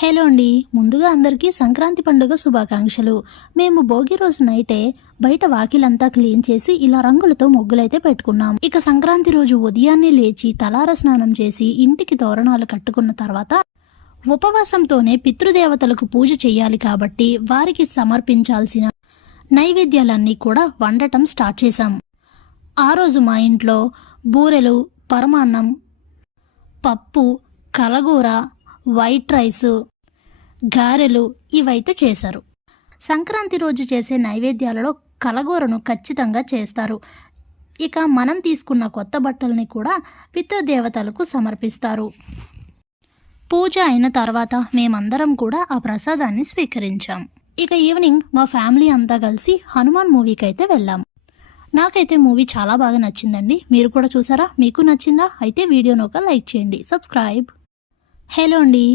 Hello అండి. ముందుగా అందరికీ సంక్రాంతి పండుగ శుభాకాంక్షలు. మేము భోగి రోజు నైటే బయట వాకిలంతా క్లీన్ చేసి ఇలా రంగులతో ముగ్గులైతే పెట్టుకున్నాం. ఇక సంక్రాంతి రోజు ఉదయాన్నే లేచి తలార స్నానం చేసి ఇంటికి తోరణాలు కట్టుకున్న తర్వాత ఉపవాసంతోనే పితృదేవతలకు పూజ చేయాలి కాబట్టి వారికి సమర్పించాల్సిన నైవేద్యాలన్నీ కూడా వండటం స్టార్ట్ చేశాం. ఆ రోజు మా ఇంట్లో బూరెలు, పరమాన్నం, పప్పు, కలగూర, వైట్ రైసు, గారెలు ఇవైతే చేశారు. సంక్రాంతి రోజు చేసే నైవేద్యాలలో కలగూరను ఖచ్చితంగా చేస్తారు. ఇక మనం తీసుకున్న కొత్త బట్టల్ని కూడా పితృదేవతలకు సమర్పిస్తారు. పూజ అయిన తర్వాత మేమందరం కూడా ఆ ప్రసాదాన్ని స్వీకరించాం. ఇక ఈవినింగ్ మా ఫ్యామిలీ అంతా కలిసి హనుమాన్ మూవీకి అయితే వెళ్ళాం. నాకైతే మూవీ చాలా బాగా నచ్చిందండి. మీరు కూడా చూసారా? మీకు నచ్చిందా? అయితే వీడియోను ఒక లైక్ చేయండి, సబ్స్క్రైబ్. హలో అండి.